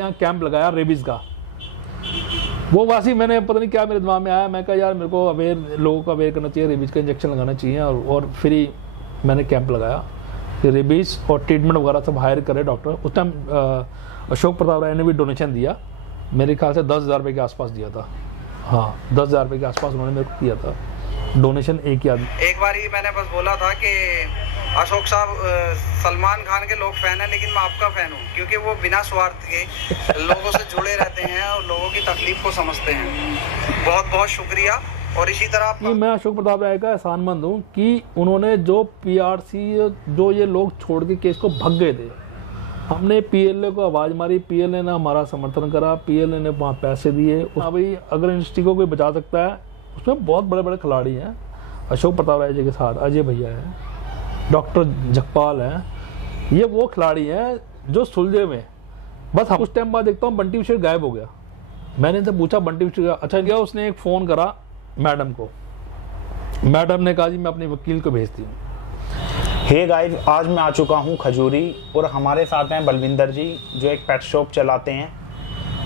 यहाँ कैंप लगाया रेबीज का। वो वासी मैंने पता नहीं क्या मेरे दिमाग में आया, मैं कहा यार मेरे को लोगों को अवेयर करना चाहिए, रेबीज का इंजेक्शन लगाना चाहिए। और फ्री मैंने कैंप लगाया, रेबीज और ट्रीटमेंट वगैरह सब हायर करे डॉक्टर। उस टाइम अशोक प्रताप राय ने भी डोनेशन दिया, मेरे ख्याल से 10,000 रुपये के आसपास दिया था। हाँ 10,000 रुपये के आसपास उन्होंने मेरे को किया था डोनेशन एक ही आदमी। एक बार ही मैंने बस बोला था कि अशोक साहब सलमान खान के लोग फैन हैं, लेकिन मैं आपका फैन हूँ, क्योंकि वो बिना स्वार्थ के लोगों से जुड़े रहते हैं और लोगों की तकलीफ को समझते हैं। बहुत बहुत शुक्रिया। और इसी तरह मैं अशोक प्रताप राय का एहसानमंद हूँ कि उन्होंने जो PRC जो ये लोग छोड़ के केस को भग गए थे, हमने PLA को आवाज़ मारी, PLA ने हमारा समर्थन करा, PLA ने वहाँ पैसे दिए। हाँ भाई, अगर इंडस्ट्री को कोई बचा सकता है, उसमें बहुत बड़े बड़े खिलाड़ी हैं। अशोक प्रताप राय जी के साथ अजय भैया हैं, डॉक्टर जगपाल हैं, ये वो खिलाड़ी हैं जो सुलझे में। बस हम कुछ टाइम बाद देखता हूँ बंटी विशेष गायब हो गया। मैंने इनसे पूछा बंटी विशेष अच्छा गया, उसने एक फ़ोन करा मैडम को, मैडम ने कहा जी मैं अपने वकील को भेजती हूँ। हे गाइस, आज मैं आ चुका हूँ खजूरी और हमारे साथ हैं बलविंदर जी जो एक पेट शॉप चलाते हैं।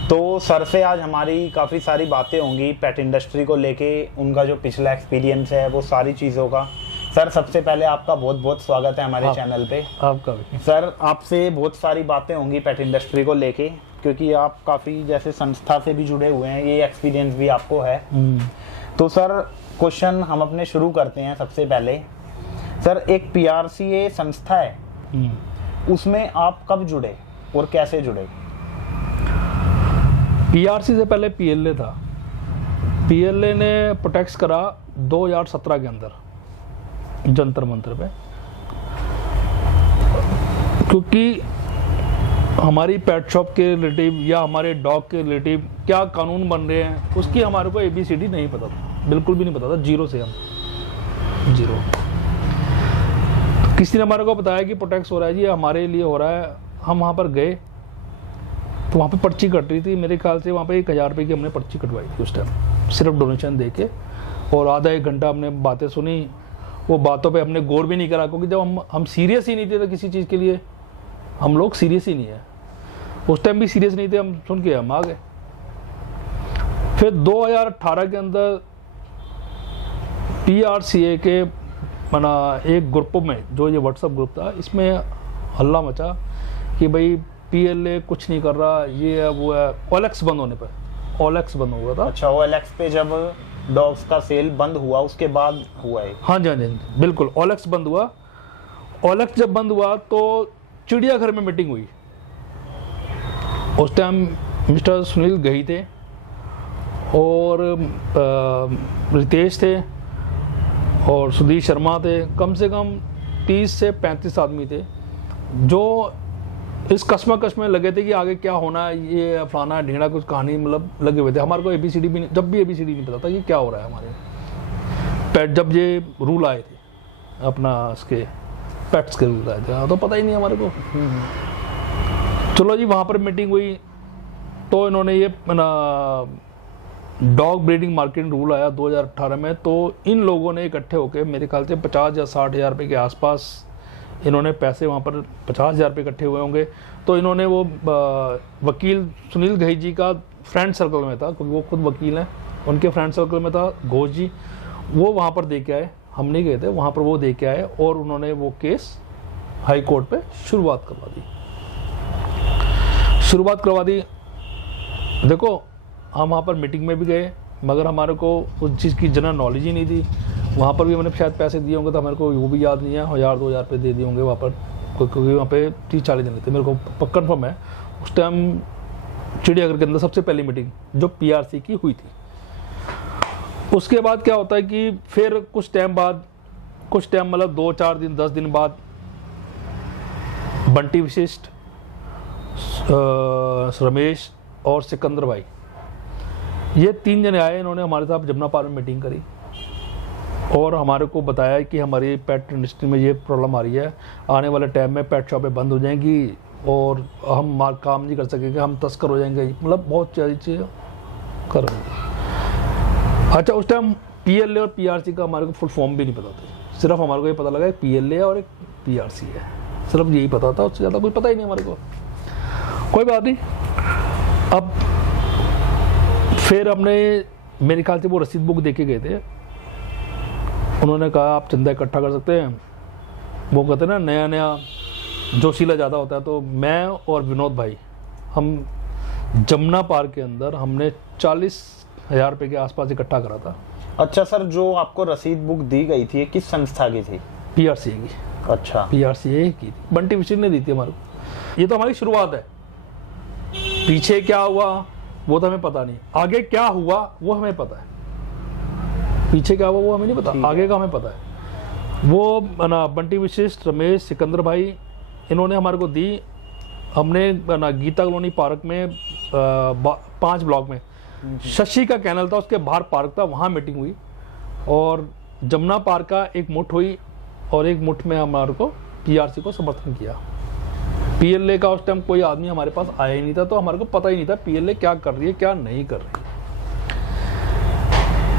तो सर से आज हमारी काफ़ी सारी बातें होंगी पेट इंडस्ट्री को लेके, उनका जो पिछला एक्सपीरियंस है वो सारी चीज़ों का। सर सबसे पहले आपका बहुत बहुत स्वागत है हमारे चैनल पे। आपका भी। सर आपसे बहुत सारी बातें होंगी पेट इंडस्ट्री को लेके, क्योंकि आप काफ़ी जैसे संस्था से भी जुड़े हुए हैं, ये एक्सपीरियंस भी आपको है। तो सर क्वेश्चन हम अपने शुरू करते हैं। सबसे पहले सर, एक PRCA संस्था है, उसमें आप कब जुड़े और कैसे जुड़े? PRC से पहले PLA था। PLA ने प्रोटेक्ट करा 2017 के अंदर जंतर मंतर पे, क्योंकि हमारी पेट शॉप के रिलेटिव या हमारे डॉग के रिलेटिव क्या कानून बन रहे हैं उसकी हमारे को ABCD नहीं पता था, बिल्कुल भी नहीं पता था। जीरो से हम जीरो। किसी ने हमारे को बताया कि प्रोटेक्ट हो रहा है जी, हमारे लिए हो रहा है। हम वहाँ पर गए तो वहाँ पे पर्ची कट रही थी, मेरे ख्याल से वहाँ पे 1,000 रुपये की हमने पर्ची कटवाई थी उस टाइम, सिर्फ डोनेशन दे के। और आधा एक घंटा हमने बातें सुनी, वो बातों पे हमने गौर भी नहीं करा, क्योंकि जब हम सीरियस ही नहीं थे किसी चीज़ के लिए, हम लोग सीरियस ही नहीं है, उस टाइम भी सीरियस नहीं थे, हम सुन के हम आ गए। फिर 2018 के अंदर PRCA के मना एक ग्रुप में, जो ये व्हाट्सएप ग्रुप था, इसमें हल्ला मचा कि भाई PLA कुछ नहीं कर रहा, ये है वो है। OLX बंद होने पर, OLX बंद हुआ था। अच्छा, OLX पे जब डॉग्स का सेल बंद हुआ उसके बाद हुआ है? हाँ जी, हाँ जी, बिल्कुल। OLX बंद हुआ। OLX जब बंद हुआ तो चिड़ियाघर में मीटिंग हुई। उस टाइम मिस्टर सुनील गही थे और रितेश थे और सुधीर शर्मा थे। कम से कम 30 से 35 आदमी थे जो इस कस्म में लगे थे कि आगे क्या होना है, ये फलाना ढींगड़ा कुछ कहानी, मतलब लगे हुए थे। हमारे को ABCD भी नहीं, जब भी ABCD नहीं पता था कि क्या हो रहा है हमारे पेट। जब ये रूल आए थे अपना इसके पेट्स के रूल आए थे, तो पता ही नहीं हमारे को। चलो जी, वहाँ पर मीटिंग हुई तो इन्होंने ये डॉग ब्रीडिंग मार्केटिंग रूल आया 2018 में। तो इन लोगों ने इकट्ठे होकर मेरे ख्याल से 50 या 60,000 रुपये के आसपास इन्होंने पैसे, वहाँ पर 50,000 रुपये इकट्ठे हुए होंगे। तो इन्होंने वो वकील सुनील घई जी का फ्रेंड सर्कल में था, क्योंकि वो खुद वकील हैं, उनके फ्रेंड सर्कल में था घोष जी, वो वहाँ पर दे के आए। हम नहीं गए थे वहाँ पर, वो दे के आए और उन्होंने वो केस हाई कोर्ट पे शुरुआत करवा दी। देखो, हम वहाँ पर मीटिंग में भी गए, मगर हमारे को उस चीज़ की जनरल नॉलेज ही नहीं थी। वहाँ पर भी मैंने शायद पैसे दिए होंगे, तो हमारे को वो भी याद नहीं है, 1,000-2,000 रुपये दे दिए होंगे वहाँ पर, क्योंकि वहाँ पे 30-40 दिन थे। मेरे को कन्फर्म है उस टाइम चिड़ियाघर के अंदर सबसे पहली मीटिंग जो PRC की हुई थी। उसके बाद क्या होता है कि फिर कुछ टाइम मतलब 2-4 दिन 10 दिन बाद बंटी विशिष्ट, रमेश और सिकंदर भाई, ये 3 जने आए। इन्होंने हमारे साथ जमुना पार्क में मीटिंग करी और हमारे को बताया कि हमारी पेट इंडस्ट्री में ये प्रॉब्लम आ रही है, आने वाले टाइम में पेट शॉपें बंद हो जाएंगी और हम काम नहीं कर सकेंगे, हम तस्कर हो जाएंगे, मतलब बहुत सारी चीज़ें कर रहे हैं। अच्छा, उस टाइम PLA और PRC का हमारे को फुल फॉर्म भी नहीं पता था, सिर्फ हमारे को ये पता लगा एक PLA और एक PRC है, सिर्फ यही पता था, उससे ज़्यादा कुछ पता ही नहीं हमारे को। कोई बात नहीं। अब फिर हमने, मेरे ख्याल से वो रसीद बुक देके गए थे, उन्होंने कहा आप चंदा इकट्ठा कर सकते हैं। वो कहते हैं ना, नया नया जोशीला ज़्यादा होता है। तो मैं और विनोद भाई, हम जमुना पार्क के अंदर हमने 40,000 रुपये के आसपास इकट्ठा करा था। अच्छा सर, जो आपको रसीद बुक दी गई थी किस संस्था की थी? PRCA की। अच्छा, PRCA की थी, बंटी मिश्र ने दी थी हमारे को। ये तो हमारी शुरुआत है, पीछे क्या हुआ वो तो हमें पता नहीं, आगे क्या हुआ वो हमें पता है। पीछे क्या हुआ वो हमें नहीं पता, आगे का हमें पता है। वो ना बंटी विशिष्ट, रमेश, सिकंदर भाई, इन्होंने हमारे को दी। हमने ना गीता कॉलोनी पार्क में 5 ब्लॉक में शशि का कैनल था, उसके बाहर पार्क था, वहाँ मीटिंग हुई और जमुना पार्क का एक मुठ हुई और एक मुठ में हमारे को PRC को समर्थन किया। PLA का उस टाइम कोई आदमी हमारे पास आया ही नहीं था, तो हमारे को पता ही नहीं था PLA क्या कर रही है क्या नहीं कर रही है।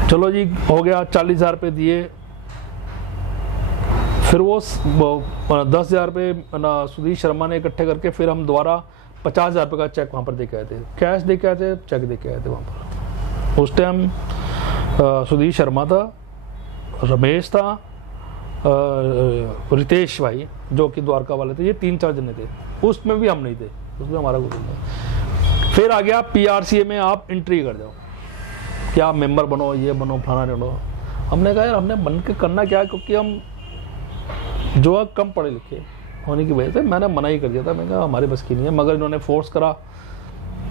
चलो जी, हो गया, 40,000 रुपये दिए। फिर वो 10,000 रुपये ना सुधीर शर्मा ने इकट्ठे करके फिर हम दोबारा 50,000 रुपये का चेक वहाँ पर दे के आए थे, कैश दे के आए थे, चेक दे के आए थे वहाँ पर। उस टाइम सुधीर शर्मा था, रमेश था, रितेश भाई जो कि द्वारका वाले थे, ये 3-4 जने थे। उसमें भी हम नहीं थे, उसमें हमारा कुछ नहीं। फिर आ गया PRCA में आप एंट्री कर जाओ, क्या मेंबर बनो, ये बनो, फलाना बनो। हमने कहा यार हमने बन के करना क्या है, क्योंकि हम जो है कम पढ़े लिखे होने की वजह से मैंने मना ही कर दिया था। मैंने कहा हमारे बस की नहीं है, मगर इन्होंने फोर्स करा,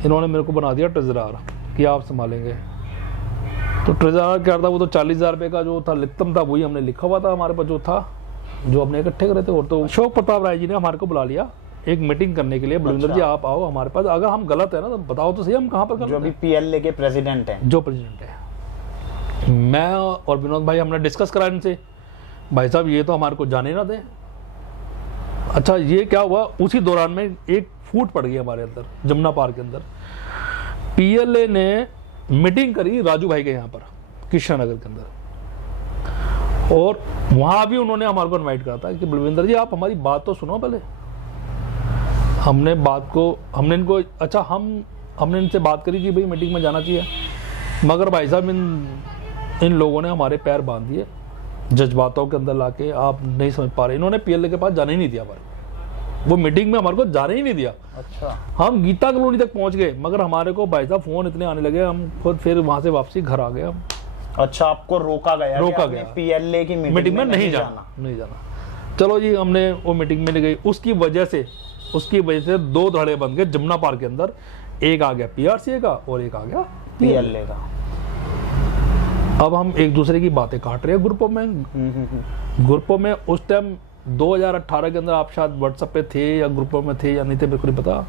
इन्होंने मेरे को बना दिया ट्रेजरर कि आप संभालेंगे। तो ट्रेजरर क्या था, वो तो 40,000 रुपये का जो था लिखतम था वही हमने लिखा हुआ था हमारे पास जो था, जो हमने इकट्ठे करे थे। और तो अशोक प्रताप राय जी ने हमारे को बुला लिया एक मीटिंग करने के लिए, बलविंदर जी आप आओ हमारे पास, अगर हम गलत है ना तो बताओ तो सही हम कहाँ पर। जो अभी PLA के प्रेसिडेंट हैं, जो प्रेसिडेंट है, मैं और विनोद भाई हमने डिस्कस करा इनसे, भाई साहब ये तो हमारे को जाने ना दें। अच्छा, ये क्या हुआ, उसी दौरान में एक फूट पड़ गई हमारे अंदर, जमुना पार्क के अंदर। PLA ने मीटिंग करी राजू भाई के यहाँ पर कृष्णा नगर के अंदर, और वहां भी उन्होंने हमारे को इनवाइट करा था कि बलविंदर जी आप हमारी बात तो सुनो पहले। हमने इनको, अच्छा हमने इनसे बात करी कि भाई मीटिंग में जाना चाहिए, मगर भाई साहब इन लोगों ने हमारे पैर बांध दिए जज्बातों के अंदर लाके, आप नहीं समझ पा रहे। इन्होंने PLA के पास जाने ही नहीं दिया हमारे, वो मीटिंग में हमारे को जाने ही नहीं दिया। अच्छा, हम गीता कॉलोनी तक पहुंच गए, मगर हमारे को भाई साहब फोन इतने आने लगे, हम खुद फिर वहां से वापसी घर आ गए हम। अच्छा, आपको रोका गया PLA की मीटिंग में नहीं जाना। चलो जी, हमने वो मीटिंग में नहीं गई, उसकी वजह से 2 धड़े बन गए जमुना पार्क के अंदर। एक आ गया PRCA का और एक आ गया PLA का। अब हम एक दूसरे की बातें काट रहे हैं ग्रुपों में। उस टाइम 2018 के अंदर आप शायद व्हाट्सएप पे थे या ग्रुपों में थे या नहीं थे, बिल्कुल नहीं पता।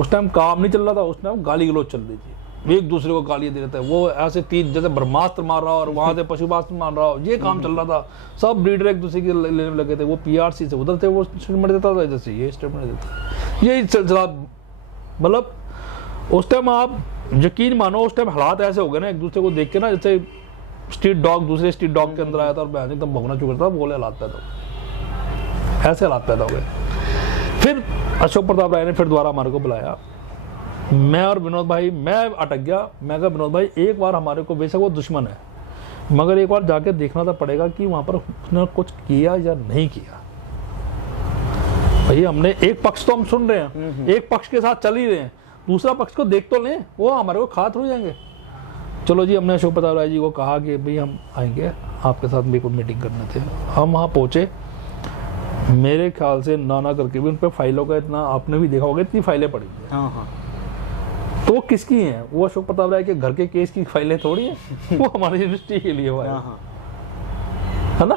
उस टाइम काम नहीं चल रहा था, उस टाइम गाली गलौज चल रही थी, एक दूसरे को गाली दे रहे थे। वो ऐसे 3 जैसे ब्रह्मास्त्र मार रहा हो और वहां से पशुपास्त्र मार रहा हो, ये काम चल रहा था। सब ब्रीडर एक दूसरे के लेने लगे थे, वो PRC से उधर थे, वो स्टेटमेंट देता था जैसे ये स्टेटमेंट देता, यही सिलसिला। मतलब उस टाइम आप यकीन मानो, उस टाइम हालात ऐसे हो गए ना, एक दूसरे को देख के ना, जैसे स्ट्रीट डॉग दूसरे स्ट्रीट डॉग के अंदर आया था और मैं एकदम भगना चुका था, बोले हालात पैदा हो, ऐसे हालात पैदा हो गए। फिर अशोक प्रताप राय ने फिर दोबारा हमारे को बुलाया, मैं और विनोद भाई, मैं अटक गया। मैं कहा विनोद भाई एक बार हमारे को, बेशक वो दुश्मन है, मगर एक बार जाके देखना तो पड़ेगा कि वहां पर उसने कुछ किया या नहीं किया। भाई हमने एक पक्ष तो हम सुन रहे हैं, एक पक्ष के साथ चल ही रहे हैं, दूसरा पक्ष को देख तो लें, वो हमारे को खात हो जाएंगे। चलो जी, हमने अशोक प्रताप राय जी को कहा कि भाई हम आएंगे आपके साथ, भी कोई मीटिंग करने थे। हम वहाँ पहुँचे, मेरे ख्याल से ना करके भी उन पर फाइलों का इतना, आपने भी देखा होगा, इतनी फाइलें पड़ी हैं। हाँ। तो वो किसकी हैं? वो अशोक प्रताप राय के घर के केस की फाइलें थोड़ी हैं, वो हमारी यूनिवर्सिटी के लिए हुआ है ना।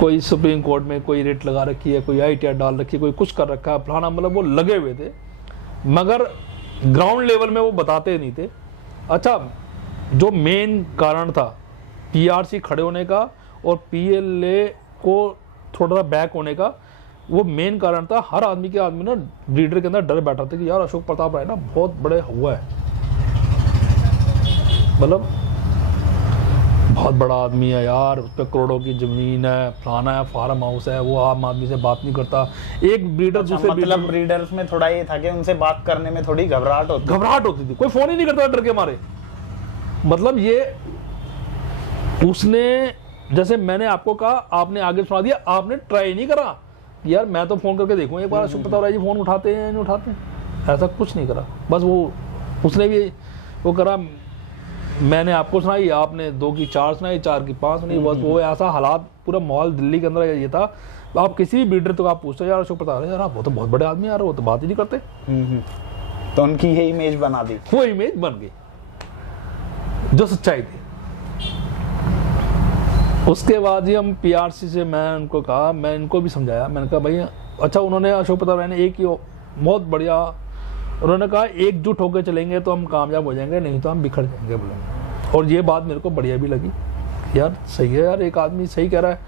कोई सुप्रीम कोर्ट में कोई रेट लगा रखी है, कोई ITR डाल रखी है, कोई कुछ कर रखा है, फलाना, मतलब वो लगे हुए थे, मगर ग्राउंड लेवल में वो बताते नहीं थे। अच्छा, जो मेन कारण था PRC खड़े होने का और PLA को थोड़ा सा बैक होने का, वो मेन कारण था। हर आदमी ना रीडर के अंदर डर बैठा था कि यार अशोक प्रताप राय ना बहुत बड़े हुआ है, मतलब बहुत बड़ा आदमी है यार, उस पर करोड़ों की जमीन है, फलाना है, फार्म हाउस है, वो आम आदमी से बात नहीं करता। एक ब्रीडर दूसरे मतलब ब्रीडर्स में थोड़ा ये था कि उनसे बात करने में थोड़ी घबराहट होती थी, कोई फोन ही नहीं करता डर के मारे। मतलब ये उसने, जैसे मैंने आपको कहा, आपने आगे सुना दिया, आपने ट्राई नहीं करा यार मैं तो फोन करके देखूं एक बार अशोक प्रताप राय जी फोन उठाते हैं नहीं उठाते, ऐसा कुछ नहीं करा। बस वो उसने भी वो करा, मैंने आपको सुनाई, आपने 2 की 4 सुनाई, 4 की 5 सुनाई, बस वो ऐसा हालात, पूरा माहौल दिल्ली के अंदर ये था। आप किसी भी ब्रीडर तो आप पूछते यार अशोक प्रताप यार वो तो बहुत बड़े आदमी यार, वो तो बात ही नहीं करते। तो उनकी ये इमेज बना दी, वो इमेज बन गई जो सच्चाई थी। उसके बाद ही हम पीआरसी से, मैं उनको कहा, मैं इनको भी समझाया, मैंने कहा भाई अच्छा, उन्होंने अशोक प्रताप राय ने एक ही बहुत बढ़िया, उन्होंने कहा एकजुट होकर चलेंगे तो हम कामयाब हो जाएंगे, नहीं तो हम बिखर जाएंगे बोलेंगे। और ये बात मेरे को बढ़िया भी लगी यार, सही है यार, एक आदमी सही कह रहा है।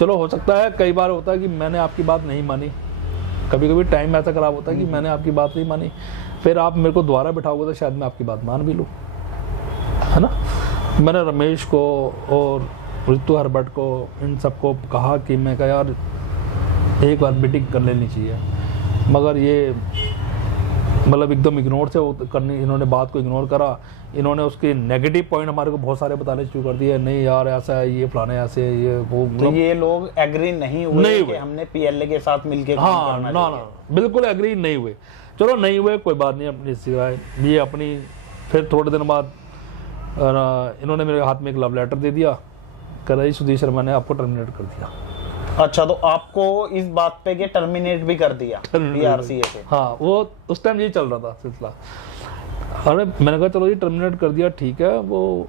चलो हो सकता है कई बार होता है कि मैंने आपकी बात नहीं मानी, कभी कभी टाइम ऐसा खराब होता है कि मैंने आपकी बात नहीं मानी, फिर आप मेरे को दोबारा बिठाओगे तो शायद मैं आपकी बात मान भी लूँ, है ना। मैंने रमेश को और ऋतु हरबट को, इन सबको कहा कि मैं कहा यार एक बार मीटिंग कर लेनी चाहिए, मगर ये मतलब एकदम इग्नोर से करनी, इन्होंने बात को इग्नोर करा। इन्होंने उसके नेगेटिव पॉइंट हमारे को बहुत सारे बताने शुरू कर दिए, नहीं यार ऐसा है, ये फलाने ऐसे, ये वो। तो ये लोग एग्री नहीं हुए कि हमने पीएलए के साथ मिलके हाँ ना बिल्कुल एग्री नहीं हुए। चलो नहीं हुए कोई बात नहीं, अपनी सिवाय ये अपनी। फिर थोड़े दिन बाद इन्होंने मेरे हाथ में एक लव लेटर दे दिया, कह रही सुधीर शर्मा ने आपको टर्मिनेट कर दिया। अच्छा, तो आपको इस बात पे के टर्मिनेट भी कर दिया पीआरसीए से? हाँ, वो उस टाइम यही चल रहा था सिलसिला। अरे मैंने कहा चलो ये टर्मिनेट कर दिया, ठीक है, वो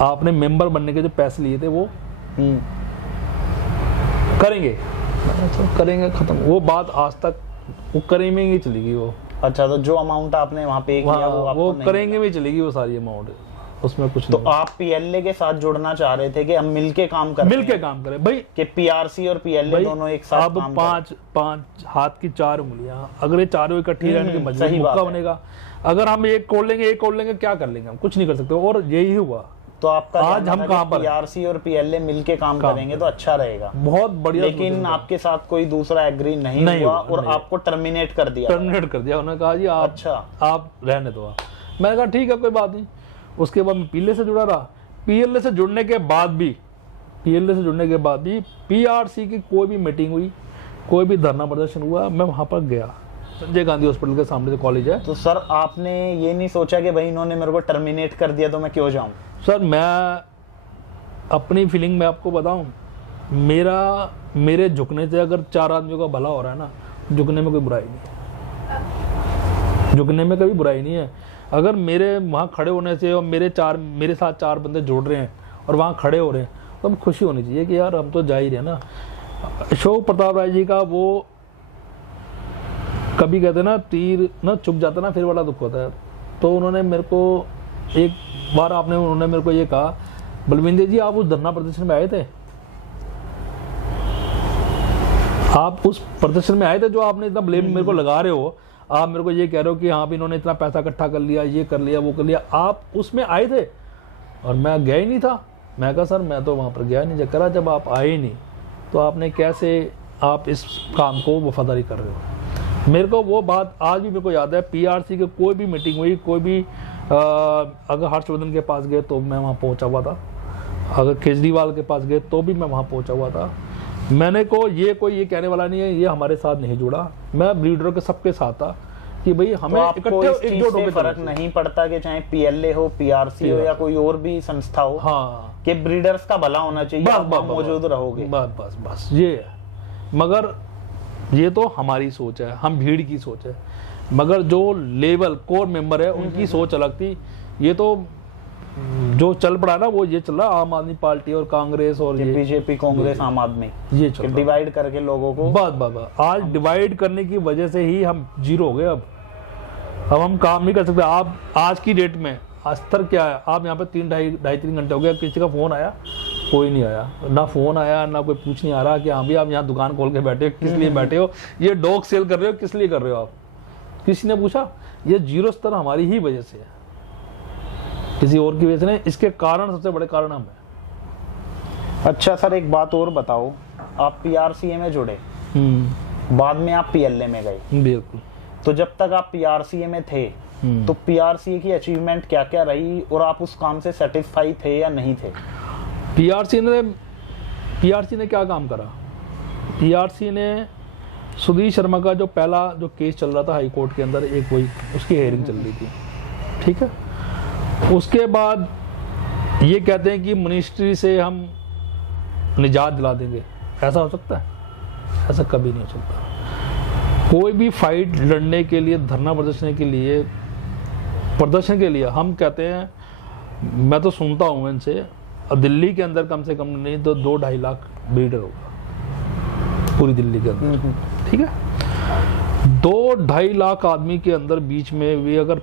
आपने मेंबर बनने के जो पैसे लिए थे वो करेंगे, चलो करेंगे, खत्म। वो बात आज तक वो करेंगे ही चली गई वो। अच्छा, तो जो अमाउंट आपने वहाँ पे किया वो करेंगे भी चलेगी वो सारी अमाउंट, उसमें कुछ तो आप पीएलए के साथ जुड़ना चाह रहे थे कि हम मिलके काम करें, भाई कि पीआरसी और पीएलए दोनों एक साथ अब पांच हाथ की 4 उंगलियां, अगर ये चारों इकट्ठी रहने की मजबूत मुक्का बनेगा। अगर हम एक कोड़ लेंगे क्या कर लेंगे, हम कुछ नहीं कर सकते। और यही हुआ। तो आपका आज हम कहां पर, पीआरसी और पीएलए मिलके काम करेंगे तो अच्छा रहेगा, बहुत बढ़िया। लेकिन आपके साथ कोई दूसरा एग्री नहीं हुआ और आपको टर्मिनेट कर दिया। उन्होंने कहा जी आप, अच्छा आप रहने दो। मैंने कहा ठीक है कोई बात नहीं। उसके बाद मैं पीएलए से जुड़ा रहा। पीएलए से जुड़ने के बाद भी पीआरसी की कोई भी मीटिंग हुई, कोई भी धरना प्रदर्शन हुआ, मैं वहां पर गया। संजय गांधी हॉस्पिटल के सामने जो कॉलेज है। तो सर आपने ये नहीं सोचा कि भाई इन्होंने मेरे को टर्मिनेट कर दिया तो मैं क्यों जाऊं? सर मैं अपनी फीलिंग में आपको बताऊं, मेरे झुकने से अगर 4 आदमियों का भला हो रहा है ना, झुकने में कोई बुराई नहीं है, झुकने में कभी बुराई नहीं है। अगर मेरे वहाँ खड़े होने से और मेरे साथ 4 बंदे जुड़ रहे हैं और वहाँ खड़े हो रहे हैं तो हमें खुशी होनी चाहिए कि यार हम तो जा ही रहे हैं ना। अशोक प्रताप राय जी का वो कभी कहते ना तीर ना चुप जाता ना फिर बड़ा दुख होता है। तो उन्होंने मेरे को एक बार उन्होंने मेरे को ये कहा, बलविंदर जी आप उस धरना प्रदर्शन में आए थे, आप उस प्रदर्शन में आए थे जो आपने इतना ब्लेम मेरे को लगा रहे हो, आप मेरे को ये कह रहे हो कि हाँ भी इन्होंने इतना पैसा इकट्ठा कर लिया, ये कर लिया, वो कर लिया, आप उसमें आए थे और मैं गया ही नहीं था। मैं कहा सर मैं तो वहाँ पर गया नहीं। करा जब आप आए नहीं तो आपने कैसे आप इस काम को वफादारी कर रहे हो। मेरे को वो बात आज भी मेरे को याद है। पीआरसी की कोई भी मीटिंग हुई, कोई भी अगर हर्षवर्धन के पास गए तो मैं वहाँ पहुँचा हुआ था, अगर केजरीवाल के पास गए तो भी मैं वहाँ पहुँचा हुआ था। मैंने को ये कोई ये कहने वाला नहीं है ये हमारे साथ नहीं जुड़ा, मैं ब्रीडरों के सबके साथ था कि भाई हमें इकट्ठे एकजुट होकर फर्क नहीं पड़ता कि चाहे पीएलए हो, पीआरसी हो या कोई और भी संस्था हो, हाँ, कि ब्रीडर्स का भला होना चाहिए, आप मौजूद रहोगे। बस ये है। मगर ये तो हमारी सोच है, हम भीड़ की सोच है, मगर जो लेवल कोर मेंबर है उनकी सोच अलग थी। ये तो जो चल पड़ा ना वो ये चल रहा, आम आदमी पार्टी और कांग्रेस और ये बीजेपी, कांग्रेस, आम आदमी, ये चल डिवाइड करके लोगों को। बस आज डिवाइड करने की वजह से ही हम जीरो हो गए। अब हम काम नहीं कर सकते। आप आज की डेट में स्तर क्या है, आप यहाँ पे 3-3 घंटे हो गए, किसी का फोन आया? कोई नहीं आया, ना फोन आया, ना कोई पूछ नहीं आ रहा कि हाँ भी आप यहाँ दुकान खोल के बैठे हो, किस लिए बैठे हो, ये डॉग सेल कर रहे हो, किस लिए कर रहे हो आप? किसी ने पूछा? ये जीरो स्तर हमारी ही वजह से है, किसी और की वजह से नहीं। इसके कारण सबसे बड़े कारण हम है। अच्छा सर, एक बात और बताओ, आप पीआरसीए में जुड़े, बाद में आप पीएलए में गए, बिल्कुल। तो जब तक आप पीआरसीए में थे तो पीआरसीए की अचीवमेंट क्या क्या रही और आप उस काम से सेटिस्फाई थे या नहीं थे? पीआरसी ने क्या काम करा? पीआरसी ने सुधीर शर्मा का जो पहला जो केस चल रहा था हाई कोर्ट के अंदर, एक वही उसकी हेयरिंग चल रही थी, ठीक है। उसके बाद ये कहते हैं कि मिनिस्ट्री से हम निजात दिला देंगे। ऐसा हो सकता है? ऐसा कभी नहीं हो सकता। कोई भी फाइट लड़ने के लिए, धरना प्रदर्शन के लिए हम कहते हैं, मैं तो सुनता हूँ इनसे, दिल्ली के अंदर कम से कम नहीं तो 2-2.5 लाख ब्रीडर होगा पूरी दिल्ली के अंदर, ठीक है। 2-2.5 लाख आदमी के अंदर बीच में भी अगर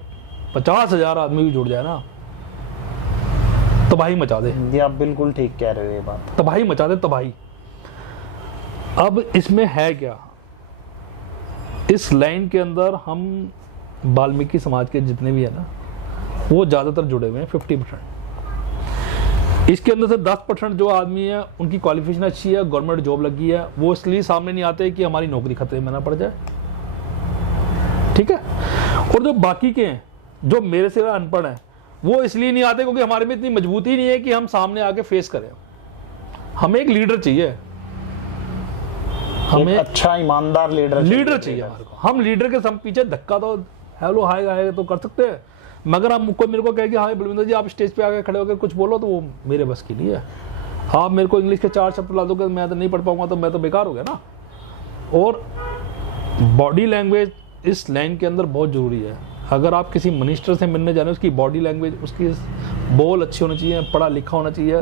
50,000 आदमी भी जुड़ जाए ना, तबाही मचा दे। ये आप बिल्कुल ठीक कह रहे हो, ये बात तबाही मचा दे, तबाही। अब इसमें है क्या, इस लाइन के अंदर हम वाल्मीकि समाज के जितने भी है ना, वो ज्यादातर जुड़े हुए हैं 50%। इसके अंदर से 10% जो आदमी है उनकी क्वालिफिकेशन अच्छी है, गवर्नमेंट जॉब लगी है, वो इसलिए सामने नहीं आते कि हमारी नौकरी खतरे में ना पड़ जाए, ठीक है। और जो बाकी के हैं जो मेरे से अनपढ़ हैं, वो इसलिए नहीं आते क्योंकि हमारे में इतनी मजबूती नहीं है कि हम सामने आके फेस करें। हमें एक लीडर चाहिए, हमें अच्छा ईमानदार लीडर चाहिए हमारे को। हम लीडर के सब पीछे धक्का तो हेलो हाय हाय तो कर सकते हैं, मगर आप मेरे को कहे कि हाँ बलविंदर जी आप स्टेज पे आके खड़े होकर कुछ बोलो, तो वो मेरे बस की नहीं है। आप मेरे को इंग्लिश के 4 शब्द ला दोगे, मैं तो नहीं पढ़ पाऊंगा, तो मैं तो बेकार हो गया ना। और बॉडी लैंग्वेज इस लाइन के अंदर बहुत जरूरी है। अगर आप किसी मिनिस्टर से मिलने जा रहे हो, उसकी बॉडी लैंग्वेज, उसकी बोल अच्छी होनी चाहिए, पढ़ा लिखा होना चाहिए,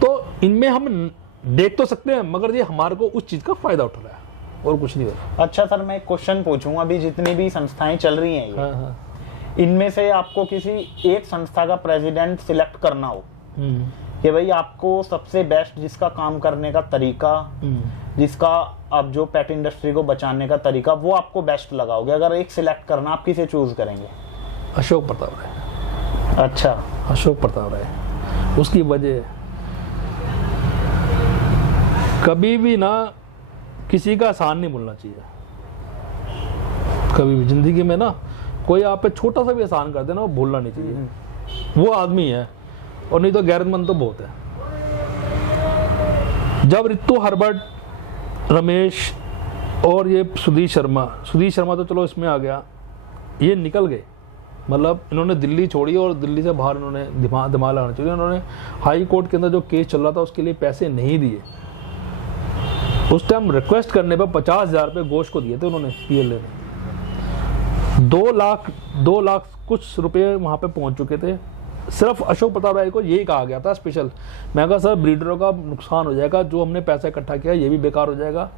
तो इनमें हम देख तो सकते हैं, मगर ये हमारे को उस चीज का फायदा उठा रहा है और कुछ नहीं हो रहा। अच्छा सर, मैं एक क्वेश्चन पूछूंगा, अभी जितनी भी संस्थाएं चल रही हैं ये, हाँ। इनमें से आपको किसी एक संस्था का प्रेसिडेंट सिलेक्ट करना हो कि भाई आपको सबसे बेस्ट जिसका काम करने का तरीका, जिसका आप जो पेट इंडस्ट्री को बचाने का तरीका, वो आपको बेस्ट लगाओगे, अगर एक सिलेक्ट करना, आप किसे चूज करेंगे? अशोक प्रताप राय। अच्छा, अशोक प्रताप राय। उसकी वजह कभी भी ना किसी का एहसान नहीं भूलना चाहिए। कभी भी जिंदगी में ना कोई आप पे छोटा सा भी एहसान कर दे ना, वो भूलना नहीं चाहिए। वो आदमी है, और नहीं तो गैरतमंद तो बहुत है। जब रितु हर्बट, रमेश और ये सुधीर शर्मा तो चलो इसमें आ गया, ये निकल गए, मतलब इन्होंने दिल्ली छोड़ी और दिल्ली से बाहर इन्होंने दिमाग लगाना चाहिए। उन्होंने हाई कोर्ट के अंदर जो केस चल रहा था उसके लिए पैसे नहीं दिए। उस टाइम रिक्वेस्ट करने पर 50,000 रुपये गोश्त को दिए थे उन्होंने, पीएलए ने। 2 लाख कुछ रुपए वहां पे पहुंच चुके थे। सिर्फ अशोक प्रताप राय को यही कहा गया था स्पेशल, मैं कहा सर ब्रीडरों का नुकसान हो जाएगा, जो हमने पैसा इकट्ठा किया ये भी बेकार हो जाएगा।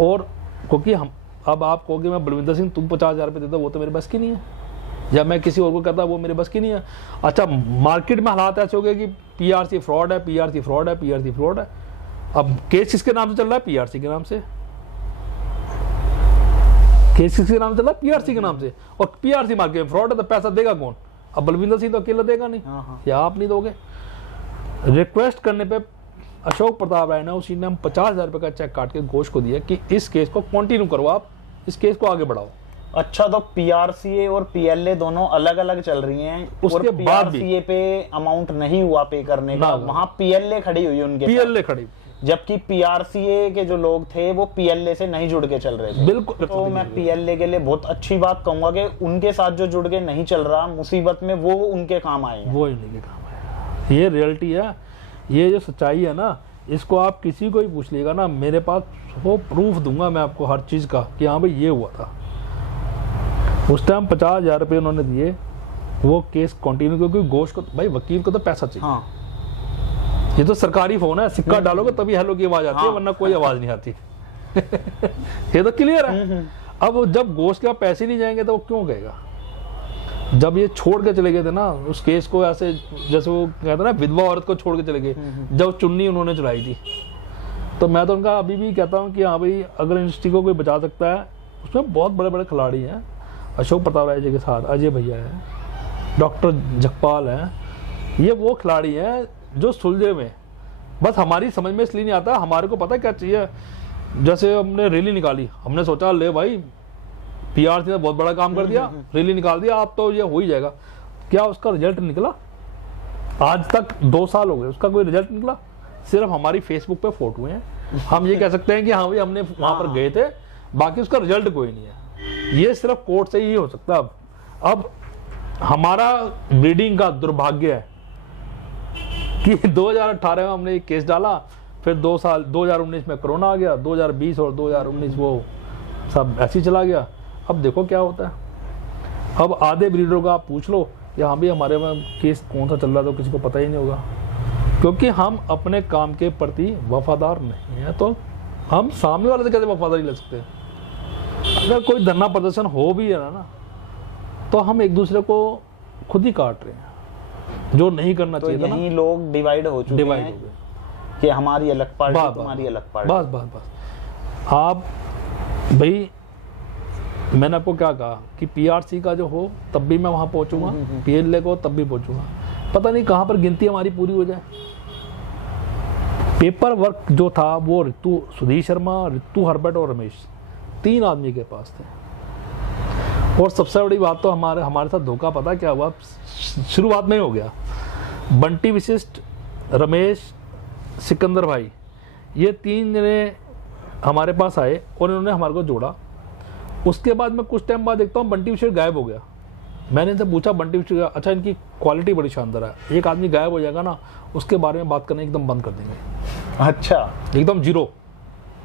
और क्योंकि हम अब आप कहोगे मैं बलविंदर सिंह तुम 50,000 रुपये देता, वो तो मेरे बस की नहीं है, या मैं किसी और को कहता वो मेरे बस की नहीं है। अच्छा, मार्केट में हालात ऐसे हो गए कि पीआरसी फ्रॉड है, पीआरसी फ्रॉड है, पीआरसी फ्रॉड है। अब केस किसके नाम से चल रहा है? पीआरसी के नाम से। केस किसके नाम से चल रहा है? पीआरसी के नाम से। और पीआरसी मार्केट में फ्रॉड है, तो पैसा देगा कौन? अब बलविंदर सिंह तो अकेला देगा नहीं, या आप नहीं दोगे। रिक्वेस्ट करने पे अशोक प्रताप राय ने उसी ने हम 50,000 रुपए का चेक काट के घोष को दिया कि इस केस को कंटिन्यू करो, आप इस केस को आगे बढ़ाओ। अच्छा, तो पीआरसीए और पीएलए दोनों अलग अलग चल रही हैं, उसके और बाद पीआरसीए पे अमाउंट नहीं हुआ पे करने का, वहां पीएलए खड़ी हुई उनके, पीएलए खड़ी, जबकि पीआरसीए के जो लोग थे वो पीएलए से नहीं जुड़ के चल रहे थे। बिल्कुल। तो मैं पीएलए के लिए बहुत अच्छी बात कहूंगा कि उनके साथ जो जुड़ के नहीं चल रहा, मुसीबत में वो उनके काम आए हैं। वो इनके काम है, ये रियलिटी है, ये जो सच्चाई है ना, इसको आप किसी को ही पूछ लीजिएगा ना, मेरे पास वो प्रूफ दूंगा मैं आपको हर चीज का कि हाँ भाई ये हुआ था। उस टाइम 50,000 रुपये उन्होंने दिए, वो केस कंटिन्यू, क्योंकि गोश्त को भाई वकील को तो पैसा चाहिए। हाँ। ये तो सरकारी फोन है, सिक्का डालोगे तभी हेलो की आवाज आती है, वरना कोई आवाज नहीं आती। ये तो क्लियर है। अब जब गोश्त के पैसे नहीं जाएंगे तो वो क्यों कहेगा? जब ये छोड़ के चले गए थे ना उस केस को, ऐसे जैसे वो कहते ना विधवा औरत को छोड़ के चले गए, जब चुन्नी उन्होंने चलाई थी, तो मैं तो उनका अभी भी कहता हूँ कि हाँ भाई अगर इंडस्ट्री को कोई बचा सकता है, उसमें बहुत बड़े बड़े खिलाड़ी हैं। अशोक प्रताप राय जी के साथ अजय भैया है, डॉक्टर जगपाल है, ये वो खिलाड़ी हैं जो सुलझे में बस हमारी समझ में इसलिए नहीं आता, हमारे को पता क्या चाहिए। जैसे हमने रैली निकाली, हमने सोचा ले भाई पीआरसी ने बहुत बड़ा काम कर दिया, रैली निकाल दिया, आप तो ये हो ही जाएगा। क्या उसका रिजल्ट निकला? आज तक 2 साल हो गए, उसका कोई रिजल्ट निकला? सिर्फ हमारी फेसबुक पे फोटो हैं, हम ये कह सकते हैं कि हाँ भाई हमने वहां पर गए थे, बाकी उसका रिजल्ट कोई नहीं है। ये सिर्फ कोर्ट से ही हो सकता है। अब हमारा ब्रीडिंग का दुर्भाग्य है कि 2018 में हमने एक केस डाला, फिर 2 साल 2019 में कोरोना आ गया, 2020 और 2019 वो सब ऐसे ही चला गया। अब देखो क्या होता है। अब आधे ब्रीडरों का आप पूछ लो यहाँ भी हमारे में केस कौन सा चल रहा है, तो किसी को पता ही नहीं होगा, क्योंकि हम अपने काम के प्रति वफादार नहीं है। तो हम सामने वाले से कैसे वफादारी ले सकते हैं? अगर कोई धरना प्रदर्शन हो भी है ना, तो हम एक दूसरे को खुद ही काट रहे हैं, जो नहीं करना तो चाहिए था यही लोग डिवाइड हो चुके डिवाइड हैं हो गए। कि हमारी अलग पार्टी, तुम्हारी अलग पार्टी। बस आप भाई, मैंने आपको क्या कहा कि पीआरसी का जो हो तब भी मैं वहां पहुंचूंगा, पीएलए को तब भी पहुंचूंगा। पता नहीं कहां पर गिनती हमारी पूरी हो जाए। पेपर वर्क जो था वो ऋतु, सुधीर शर्मा, ऋतु हर्बर्ट और रमेश, 3 आदमी के पास थे। और सबसे बड़ी बात तो हमारे साथ धोखा पता क्या हुआ, शुरुआत में ही हो गया। बंटी विशिष्ट, रमेश, सिकंदर भाई, ये 3 जने हमारे पास आए और इन्होंने हमारे को जोड़ा। उसके बाद मैं कुछ टाइम बाद देखता हूँ बंटी विशिष्ट गायब हो गया। मैंने इनसे पूछा बंटी विशिष्ट, अच्छा इनकी क्वालिटी बड़ी शानदार है, एक आदमी गायब हो जाएगा ना उसके बारे में बात करना एकदम बंद कर देंगे, अच्छा एकदम जीरो।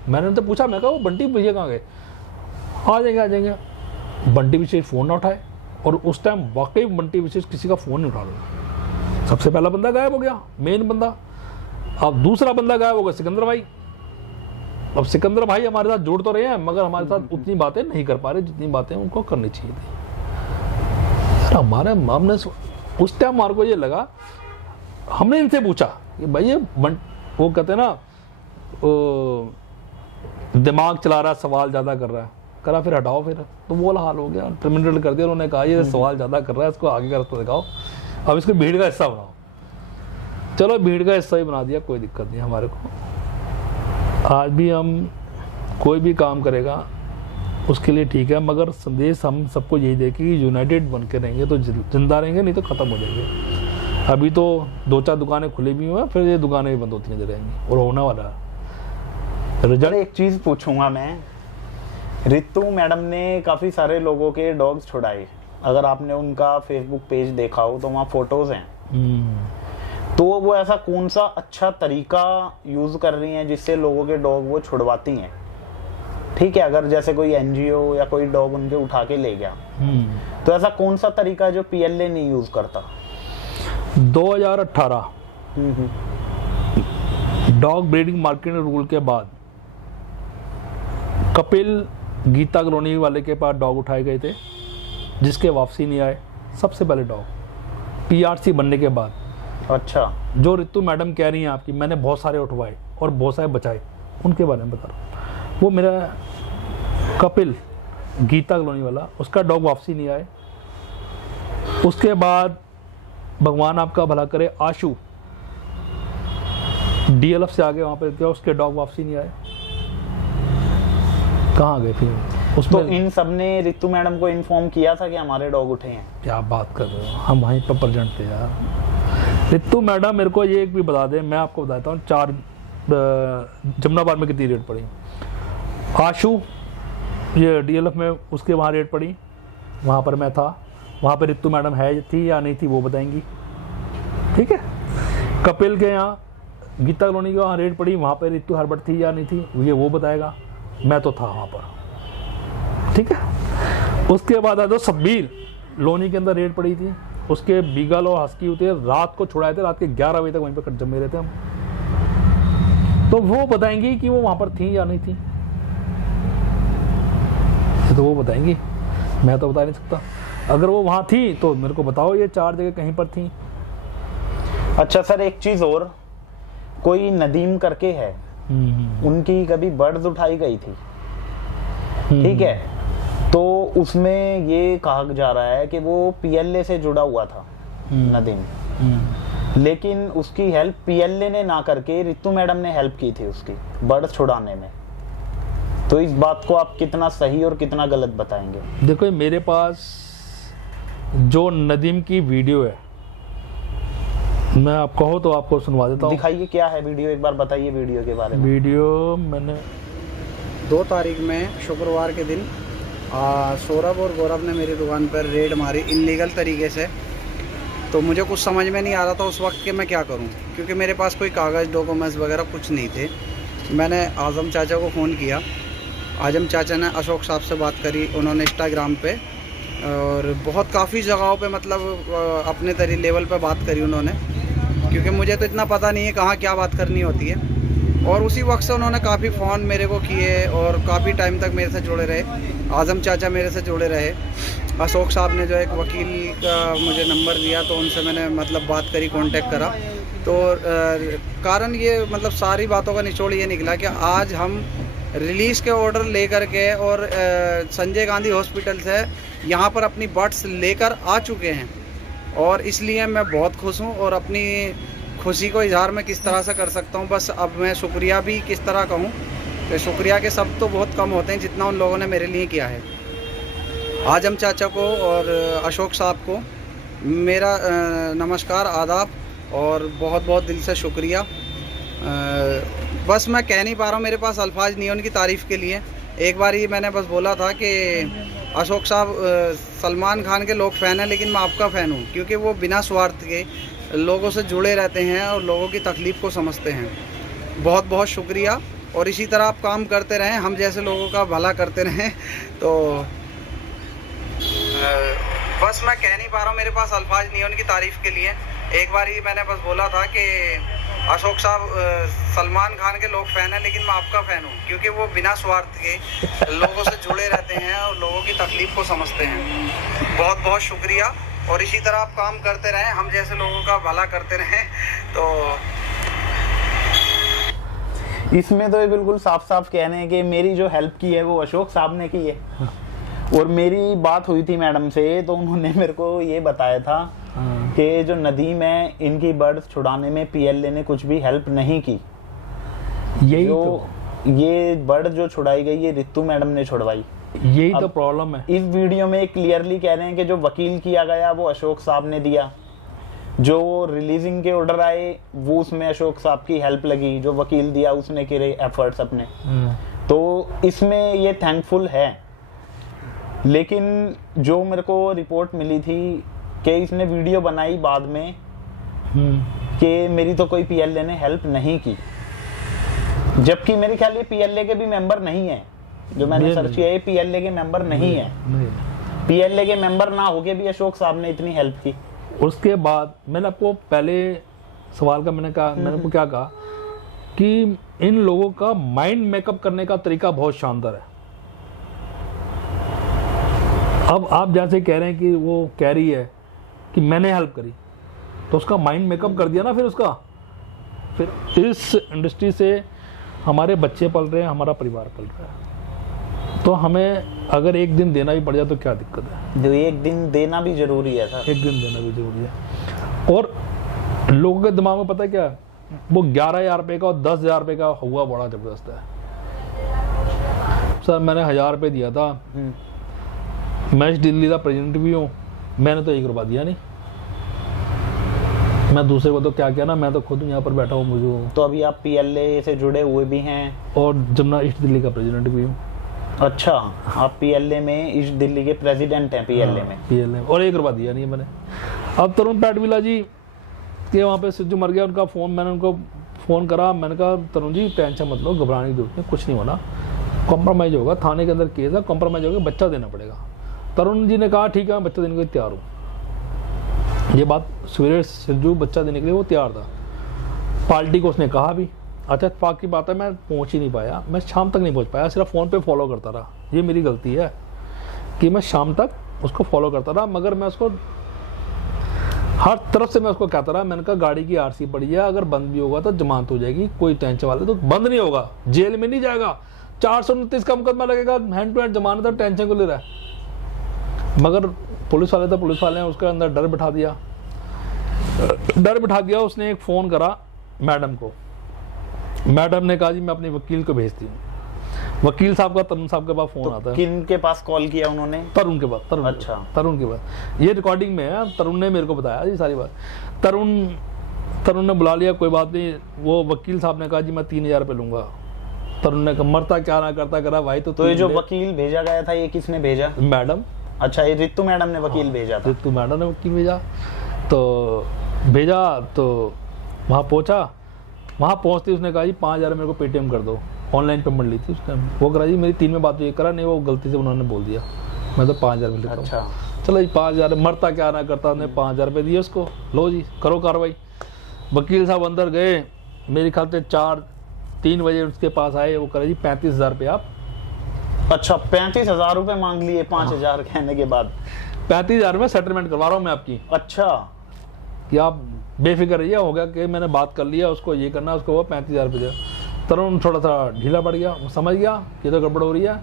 मैंने उनसे पूछा, मैं कहा वो बंटी भैया कहाँ गए? आ जाएंगे। बंटी विशिष्ट फ़ोन ना उठाए, और उस टाइम वाकई बंटी विशिष्ट किसी का फ़ोन नहीं उठा रहा। सबसे पहला बंदा गायब हो गया, मेन बंदा। अब दूसरा बंदा गायब हो गया, सिकंदर भाई। अब सिकंदर भाई हमारे साथ जुड़ तो रहे हैं, मगर हमारे साथ उतनी बातें नहीं कर पा रहे जितनी बातें उनको करनी चाहिए थी। यार हमने उस टाइम हमारे को ये लगा, हमने इनसे पूछा कि भाई ये वो कहते हैं ना दिमाग चला रहा है, सवाल ज्यादा कर रहा है, करा फिर हटाओ, फिर तो वो हाल हो गया, टर्मिनेट कर दिया। उन्होंने कहा ये सवाल ज्यादा कर रहा है, इसको आगे का रास्ता दिखाओ, अब इसको भीड़ का हिस्सा बनाओ। चलो भीड़ का हिस्सा ही बना दिया, कोई दिक्कत नहीं हमारे को। आज भी हम कोई भी काम करेगा उसके लिए ठीक है, मगर संदेश हम सबको यही दे कि यूनाइटेड बन के रहेंगे तो जिंदा रहेंगे, नहीं तो खत्म हो जाएंगे। अभी तो 2-4 दुकानें खुली भी हुई हैं, फिर ये दुकानें भी बंद होती नजर आएंगी और होने वाला है रिजल्ट। एक चीज पूछूंगा मैं, ऋतु मैडम ने काफी सारे लोगों के डॉग्स छुड़ाए, अगर आपने उनका फेसबुक पेज देखा हो तो वहाँ फोटोज हैं। तो वो ऐसा कौन सा अच्छा तरीका यूज कर रही हैं जिससे लोगों के डॉग वो छुड़वाती हैं? ठीक है, अगर जैसे कोई एनजीओ या कोई डॉग उनके उठा के ले गया, तो ऐसा कौन सा तरीका है जो पीएलए नहीं यूज करता? 2018 डॉग ब्रीडिंग मार्केट रूल के बाद कपिल गीता कॉलोनी वाले के पास डॉग उठाए गए थे, जिसके वापसी नहीं आए। सबसे पहले डॉग पीआरसी बनने के बाद। अच्छा, जो ऋतु मैडम कह रही हैं आपकी, मैंने बहुत सारे उठवाए और बहुत सारे बचाए, उनके बारे में बता रहा हूँ। वो मेरा कपिल गीता कॉलोनी वाला, उसका डॉग वापसी नहीं आए। उसके बाद भगवान आपका भला करे, आशु डीएलएफ से आगे वहां पे क्या, उसके डॉग वापसी नहीं आए। कहाँ गए फिर उसमें? तो इन सब ने ऋतु मैडम को इन्फॉर्म किया था कि हमारे डॉग उठे हैं? क्या बात कर रहे हो, हम वहीं पर प्रेजेंट थे यार। ऋतु मैडम मेरे को ये एक भी बता दें, मैं आपको बताता हूँ 4 जमुनाबाद में कितनी रेट पड़ी। आशु ये डीएलएफ में उसके वहाँ रेट पड़ी, वहाँ पर मैं था, वहाँ पर ऋतु मैडम है थी या नहीं थी वो बताएंगी, ठीक है। कपिल के यहाँ गीता कॉलोनी के वहाँ रेट पड़ी, वहाँ पर ऋतु हर्बर्ट थी या नहीं थी ये वो बताएगा, मैं तो था वहाँ पर, ठीक है। उसके बाद जो सब्बीर लोनी के अंदर रेट पड़ी थी, उसके बीगल और हस्की होते रात को छुड़ाए थे, रात के 11 बजे तक वहीं पर जमे रहते हम, तो वो बताएंगी कि वो वहां पर थी या नहीं थी, तो वो बताएंगी, मैं तो बता नहीं सकता। अगर वो वहां थी तो मेरे को बताओ ये 4 जगह कहीं पर थी। अच्छा सर, एक चीज और, कोई नदीम करके है, उनकी कभी बर्ड्स उठाई गई थी, ठीक है, तो उसमें ये कहा जा रहा है कि वो पीएलए से जुड़ा हुआ था नदीम। लेकिन उसकी हेल्प पीएलए ने ना करके रितु मैडम ने हेल्प की थी उसकी बर्ड छुड़ाने में। तो इस बात को आप कितना सही और कितना गलत बताएंगे? देखो मेरे पास जो नदीम की वीडियो है, मैं आप कहो तो आपको सुनवा देता हूँ। दिखाइए क्या है वीडियो, एक बार बताइए वीडियो के बारे में। वीडियो मैंने 2 तारीख में शुक्रवार के दिन सौरभ और गौरव ने मेरी दुकान पर रेड मारी इनलीगल तरीके से। तो मुझे कुछ समझ में नहीं आ रहा था उस वक्त कि मैं क्या करूं, क्योंकि मेरे पास कोई कागज़ डॉक्यूमेंट्स वगैरह कुछ नहीं थे। मैंने आज़म चाचा को फ़ोन किया, आज़म चाचा ने अशोक साहब से बात करी, उन्होंने इंस्टाग्राम पे और बहुत काफ़ी जगहों पे मतलब अपने लेवल पे बात करी उन्होंने, क्योंकि मुझे तो इतना पता नहीं है कहाँ क्या बात करनी होती है। और उसी वक्त से उन्होंने काफ़ी फ़ोन मेरे को किए और काफ़ी टाइम तक मेरे से जुड़े रहे। आज़म चाचा मेरे से जुड़े रहे, अशोक साहब ने जो एक वकील का मुझे नंबर दिया तो उनसे मैंने मतलब बात करी, कांटेक्ट करा। तो कारण ये मतलब सारी बातों का निचोड़ ये निकला कि आज हम रिलीज़ के ऑर्डर लेकर के और संजय गांधी हॉस्पिटल से यहाँ पर अपनी बर्ड्स लेकर आ चुके हैं। और इसलिए मैं बहुत खुश हूँ और अपनी खुशी को इजहार मैं किस तरह से कर सकता हूँ, बस अब मैं शुक्रिया भी किस तरह कहूँ कि शुक्रिया के शब्द तो बहुत कम होते हैं जितना उन लोगों ने मेरे लिए किया है। आजम चाचा को और अशोक साहब को मेरा नमस्कार, आदाब और बहुत बहुत दिल से शुक्रिया। बस मैं कह नहीं पा रहा हूँ, मेरे पास अल्फाज नहीं है उनकी तारीफ़ के लिए। एक बार ही मैंने बस बोला था कि अशोक साहब सलमान खान के लोग फ़ैन हैं, लेकिन मैं आपका फ़ैन हूँ, क्योंकि वो बिना स्वार्थ के लोगों से जुड़े रहते हैं और लोगों की तकलीफ़ को समझते हैं। बहुत बहुत शुक्रिया और इसी तरह आप काम करते रहें, हम जैसे लोगों का भला करते रहें। तो बस मैं कह नहीं पा रहा हूँ, मेरे पास अल्फाज नहीं है उनकी तारीफ़ के लिए। एक बार ही मैंने बस बोला था कि अशोक साहब सलमान खान के लोग फ़ैन हैं, लेकिन मैं आपका फ़ैन हूँ, क्योंकि वो बिना स्वार्थ के लोगों से जुड़े रहते हैं और लोगों की तकलीफ़ को समझते हैं। बहुत बहुत शुक्रिया और इसी तरह आप काम करते रहें, हम जैसे लोगों का भला करते रहें। तो इसमें तो ये बिल्कुल साफ साफ कह रहे हैं कि मेरी जो हेल्प की है वो अशोक साहब ने की है। और मेरी बात हुई थी मैडम से तो उन्होंने मेरे को ये बताया था कि जो नदीम है इनकी बर्ड्स छुड़ाने में पीएलए ने कुछ भी हेल्प नहीं की। यही जो तो ये बर्ड जो छुड़ाई गई ये रितु मैडम ने छुड़वाई। यही तो प्रॉब्लम है। इस वीडियो में क्लियरली कह रहे हैं कि जो वकील किया गया वो अशोक साहब ने दिया, जो रिलीजिंग के ऑर्डर आए वो उसमें अशोक साहब की हेल्प लगी, जो वकील दिया उसने करे एफर्ट्स अपने। तो इसमें ये थैंकफुल है। लेकिन जो मेरे को रिपोर्ट मिली थी कि इसने वीडियो बनाई बाद में कि मेरी तो कोई पीएलए ने हेल्प नहीं की, जबकि मेरे ख्याल ये पीएलए के भी मेंबर नहीं है। जो मैंने सर्च किया ये पीएलए के मेंबर नहीं है। पीएलए के मेंबर ना होके भी अशोक साहब ने इतनी हेल्प की। उसके बाद मैंने आपको पहले सवाल का मैंने आपको क्या कहा कि इन लोगों का माइंड मेकअप करने का तरीका बहुत शानदार है। अब आप जैसे कह रहे हैं कि वो कह रही है कि मैंने हेल्प करी, तो उसका माइंड मेकअप कर दिया ना फिर इस इंडस्ट्री से हमारे बच्चे पल रहे हैं, हमारा परिवार पल रहा है, तो हमें अगर एक दिन देना भी पड़ जाए तो क्या दिक्कत है। जो एक दिन देना भी जरूरी है सर, एक दिन देना भी जरूरी है। और लोगों के दिमाग में पता है क्या, वो 11,000 रुपये का और 10,000 रुपये का हुआ बड़ा जबरदस्त है। सर मैंने 1,000 रुपये दिया था, मैं दिल्ली का प्रेसिडेंट भी हूँ, मैंने तो 1 रुपया दिया नहीं। मैं दूसरे को तो क्या कहना, मैं तो खुद यहाँ पर बैठा हूँ। मुझे तो अभी आप पीएलए से जुड़े हुए भी हैं और जमुना ईस्ट दिल्ली का प्रेसिडेंट भी हूँ। अच्छा, आप पीएलए में ईस्ट दिल्ली के प्रेसिडेंट हैं। पीएलए में पीएलए और 1 रुपया दिया नहीं मैंने। अब तरुण पैटविला जी के वहाँ पे सिद्धू मर गया, उनका फ़ोन, मैंने उनको फ़ोन करा, मैंने कहा तरुण जी टेंशन मत लो, घबराने की जरूरत नहीं, कुछ नहीं होना, कॉम्प्रोमाइज़ होगा, थाने के अंदर केस है, कॉम्प्रोमाइज़ होगा, बच्चा देना पड़ेगा। तरुण जी ने कहा ठीक है मैं बच्चा देने के लिए तैयार हूँ। ये बात सवेरे सिद्धू बच्चा देने के लिए वो तैयार था। पार्टी को उसने कहा भी। अच्छा इत्तेफाक की बात है मैं पहुंच ही नहीं पाया, मैं शाम तक नहीं पहुंच पाया, सिर्फ फ़ोन पे फॉलो करता रहा। ये मेरी गलती है कि मैं शाम तक उसको फॉलो करता रहा, मगर मैं उसको हर तरफ से मैं उसको कहता रहा। मैंने कहा गाड़ी की आरसी पड़ी है, अगर बंद भी होगा तो जमानत हो जाएगी, कोई टेंशन वाले तो बंद नहीं होगा, जेल में नहीं जाएगा, 429 का मुकदमा लगेगा, हैंड टू हैंड जमानत है, टेंशन को ले रहा है। मगर पुलिस वाले तो पुलिस वाले हैं, उसके अंदर डर बिठा दिया। डर बिठा गया। उसने एक फ़ोन करा मैडम को, मैडम ने कहा जी मैं अपने वकील को भेजती हूँ। वकील साहब का तरुण साहब के पास फ़ोन आता है। किन के पास कॉल किया उन्होंने? तरुण के पास। तरुण, अच्छा, तरुण के पास। ये रिकॉर्डिंग में है, तरुण ने मेरे को बताया जी सारी बात। तरुण ने बुला लिया, कोई बात नहीं। वो वकील साहब ने कहा जी मैं 3000 रुपये लूंगा। तरुण ने कहा मरता क्या ना करता करा भाई। तो ये जो वकील भेजा गया था ये किसने भेजा? मैडम। अच्छा, ये रितु मैडम ने वकील भेजा था? रितु मैडम ने वकील भेजा। तो वहाँ पहुँचा। वहाँ पहुँचते उसने कहा जी 5000 मेरे को पेटीएम कर दो। ऑनलाइन पेमेंट ली थी उस टाइम। वो करा जी मेरी 3 में बात ये करा नहीं, वो गलती से उन्होंने बोल दिया। मैं तो 5000 में लिखा। अच्छा, चलो जी 5000, मरता क्या ना करता। उसने 5000 रुपये दिए उसको। लो जी करो कार्रवाई। वकील साहब अंदर गए, मेरे ख्याल से 3 बजे उसके पास आए। वो करे जी 35,000 रुपये आप। अच्छा, 35,000 रुपये मांग लिए 5,000 कहने के बाद? 35,000 में सेटलमेंट करवा रहा हूँ मैं आपकी। अच्छा, कि आप बेफिक्र रहिए, हो गया कि मैंने बात कर लिया, उसको ये करना, उसको वो 35,000 रुपये दिया। तरुण थोड़ा सा ढीला पड़ गया, वो समझ गया कि तो गड़बड़ हो रही है।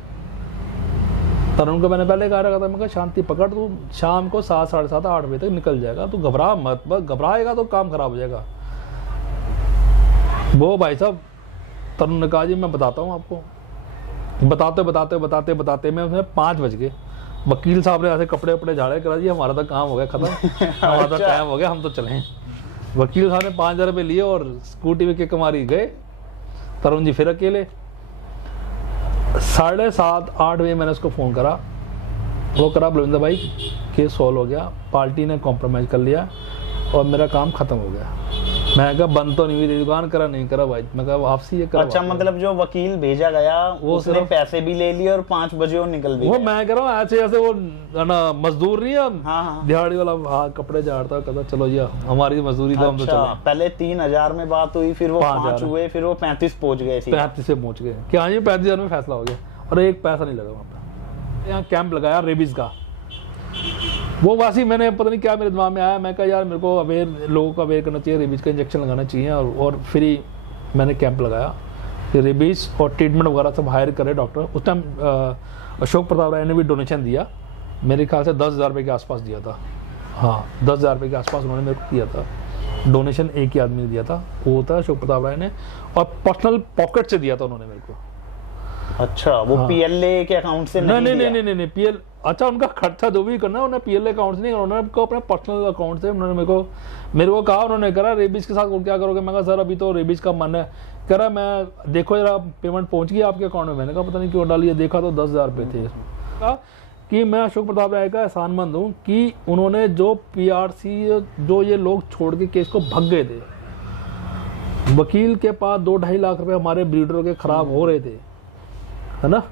तरुण को मैंने पहले कहा रखा था, मैं कहा शांति पकड़, तू शाम को 7, 7:30, 8 बजे तक निकल जाएगा, तू घबरा मत, बस घबराएगा तो काम खराब हो जाएगा। वो भाई साहब तरुण ने कहा जी मैं बताता हूँ आपको। बताते में उसमें 5 बज गए। वकील साहब ने ऐसे कपड़े वपड़े झाड़े, करा जी हमारा तो काम हो गया खत्म, हमारा तो टाइम हो गया, हम तो चले। वकील साहब ने 5000 रुपये लिए और स्कूटी में किक मारी गए। तरुण जी फिर अकेले। 7:30, 8 बजे मैंने उसको फ़ोन करा। वो करा बलविंदर भाई केस सॉल्व हो गया, पार्टी ने कॉम्प्रोमाइज़ कर लिया और मेरा काम ख़त्म हो गया। मैं कहा बंद तो नहीं हुई दुकान, करा नहीं करा भाई। मैं कहा वापसी ये करा। अच्छा, मतलब जो वकील भेजा गया वो उसने पैसे भी ले लिए और 5 बजे वो निकल भी वो गया। मैं कह रहा हूँ ऐसे वो ना मजदूर नहीं है, हाँ, दिहाड़ी वाला, हाँ कपड़े झाड़ता, कहता चलो जी हमारी मजदूरी तो हम तो चले। पहले 3000 में बात हुई, फिर वो 5 हुए, फिर वो 35 पहुंच गए। 35 से पहुंच गए कि हाँ जी 35,000 में फैसला हो गया और 1 पैसा नहीं लगा वहाँ पे। यहाँ कैंप लगाया रेबीज का। वो वासी मैंने पता नहीं क्या मेरे दिमाग में आया, मैं कहा यार मेरे को लोगों को अवेयर करना चाहिए, रेबीज का इंजेक्शन लगाना चाहिए। और फिर मैंने कैंप लगाया कि रेबीज और ट्रीटमेंट वगैरह सब हायर करे डॉक्टर। उस टाइम अशोक प्रताप राय ने भी डोनेशन दिया, मेरे ख्याल से 10,000 रुपये के आसपास दिया था। हाँ 10,000 रुपये के आसपास उन्होंने मेरे को दिया था डोनेशन, एक ही आदमी ने दिया था, वो था अशोक प्रताप राय ने, और पर्सनल पॉकेट से दिया था उन्होंने मेरे को। अच्छा, वो हाँ। पीएलए के अकाउंट से नहीं पीएल, अच्छा उनका खर्चा जो भी करना उन्होंने पीएलए अकाउंट से नहीं, उन्होंने अपने पर्सनल अकाउंट से उन्होंने मेरे को कहा। उन्होंने कहा रेबीज के साथ क्या करोगे? मैं कहा सर अभी तो रेबीज का मन है। कह रहा मैं देखो जरा पेमेंट पहुंच गई आपके अकाउंट में। मैंने कहा पता नहीं क्यों डाली है, देखा तो 10,000 रुपये थे इसमें। कहा कि मैं अशोक प्रताप राय का एहसानमंद हूँ कि उन्होंने जो पीआरसी जो ये लोग छोड़ के केस को भग गए थे, वकील के पास 2-2.5 लाख रुपए हमारे ब्रीडरों के खराब हो रहे थे, है ना।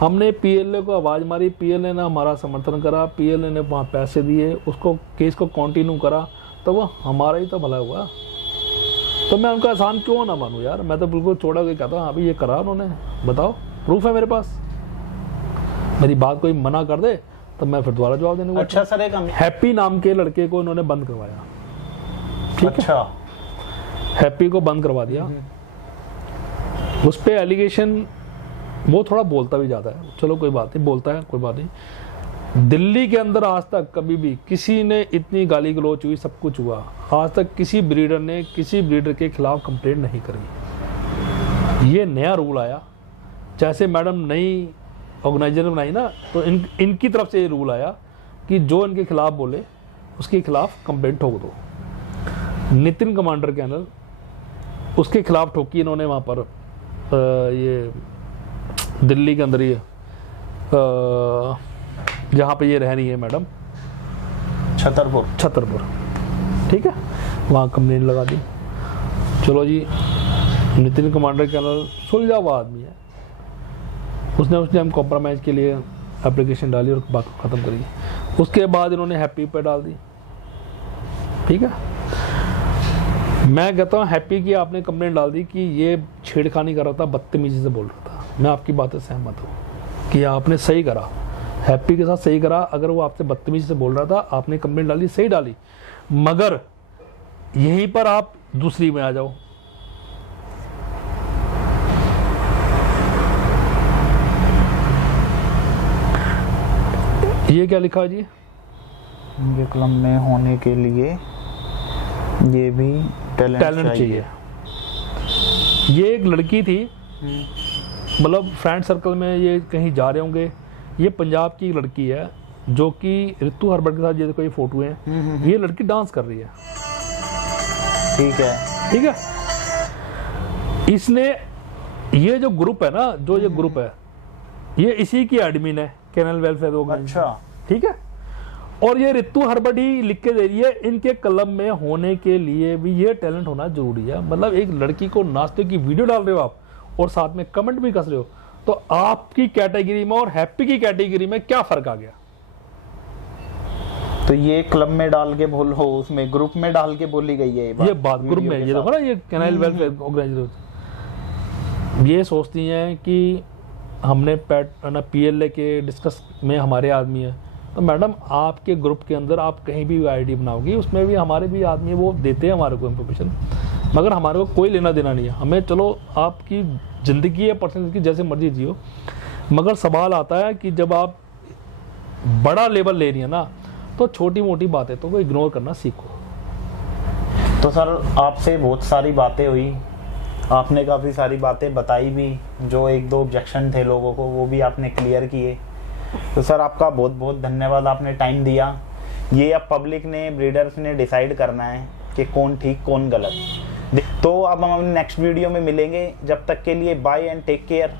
हमने पीएलए को आवाज़ मारी, पीएलए ने हमारा समर्थन करा, पीएलए ने वहाँ पैसे दिए, उसको केस को कंटिन्यू करा, तो वो हमारा ही तो भला हुआ। तो मैं उनका एहसान क्यों ना मानूं यार। मैं तो बिल्कुल छोड़ा के कहता हूँ हाँ भाई ये करा उन्होंने, बताओ प्रूफ है मेरे पास। मेरी बात कोई मना कर दे तो मैं फिर दोबारा जवाब देने को। अच्छा सर, एक हैप्पी नाम के लड़के को इन्होंने बंद करवाया, ठीक अच्छा है, हैप्पी को बंद करवा दिया। उस पर एलिगेशन, वो थोड़ा बोलता भी जाता है, चलो कोई बात नहीं, बोलता है कोई बात नहीं। दिल्ली के अंदर आज तक कभी भी किसी ने इतनी गाली गलौच हुई, सब कुछ हुआ, आज तक किसी ब्रीडर ने किसी ब्रीडर के खिलाफ कंप्लेंट नहीं करी। ये नया रूल आया, जैसे मैडम नई ऑर्गेनाइजर बनाई ना, तो इनकी तरफ से ये रूल आया कि जो इनके खिलाफ बोले उसके खिलाफ कंप्लेंट ठोक दो। नितिन कमांडर कैनल, उसके खिलाफ ठोकी इन्होंने वहाँ पर ये दिल्ली के अंदर, ये जहाँ पे ये रह रही है मैडम, छतरपुर, ठीक है, वहाँ कंप्लेंट लगा दी। चलो जी, नितिन कमांडर कैनल सुलझा हुआ आदमी है, उसने उस टाइम कॉम्प्रोमाइज़ के लिए एप्लीकेशन डाली और बात को ख़त्म करी। उसके बाद इन्होंने हैप्पी पे डाल दी, ठीक है। मैं कहता हूँ हैप्पी की आपने कंप्लेंट डाल दी कि ये छेड़खानी कर रहा था, बदतमीजी से बोल रहा था। मैं आपकी बात से सहमत हूँ कि आपने सही करा, हैप्पी के साथ सही करा। अगर वो आपसे बदतमीजी से बोल रहा था, आपने कंप्लेंट डाली, सही डाली, मगर यहीं पर आप दूसरी में आ जाओ। ये क्या लिखा है जी? विकल्प में होने के लिए ये भी टैलेंट चाहिए। ये एक लड़की थी, मतलब फ्रेंड सर्कल में ये कहीं जा रहे होंगे, ये पंजाब की लड़की है जो कि ऋतु हर्बट के साथ, ये कोई फोटो है, ये लड़की डांस कर रही है। ठीक है, ठीक है। इसने ये जो ग्रुप है ना, जो ये ग्रुप है, ये इसी की एडमिन है, कैनल वेलफेयर ऑर्गेनाइजेशन। अच्छा, ठीक है। और ये ऋतु हर्बट ही लिख के दे रही है, इनके क्लब में होने के लिए भी ये टैलेंट होना जरूरी है। मतलब एक लड़की को नाचते की वीडियो डाल रहे हो आप और साथ में कमेंट भी कस रहे हो, तो आपकी कैटेगरी में और हैप्पी की कैटेगरी में क्या फर्क आ गया? तो ये क्लब में डाल के बोलो, उसमें ग्रुप में डाल के बोली गई है ये बात ग्रुप में। ये देखो ना, ये कैनल वेलफेयर ऑर्गेनाइजेशन ये सोचती हैं कि हमने PLA के डिस्कस में हमारे आदमी है, तो मैडम आपके ग्रुप के अंदर आप कहीं भी आईडी बनाओगी, उसमें भी हमारे भी आदमी वो देते हैं हमारे को इन्फॉर्मेशन, मगर हमारे को कोई लेना देना नहीं है। हमें चलो आपकी ज़िंदगी है पर्सनल की, जैसे मर्जी जियो, मगर सवाल आता है कि जब आप बड़ा लेवल ले रही है ना, तो छोटी मोटी बातें तो वो इग्नोर करना सीखो। तो सर आपसे बहुत सारी बातें हुई, आपने काफ़ी सारी बातें बताई भी, जो एक दो ऑब्जेक्शन थे लोगों को वो भी आपने क्लियर किए। तो सर आपका बहुत बहुत धन्यवाद, आपने टाइम दिया। ये अब पब्लिक ने, ब्रीडर्स ने डिसाइड करना है कि कौन ठीक कौन गलत। तो अब हम नेक्स्ट वीडियो में मिलेंगे, जब तक के लिए बाय एंड टेक केयर।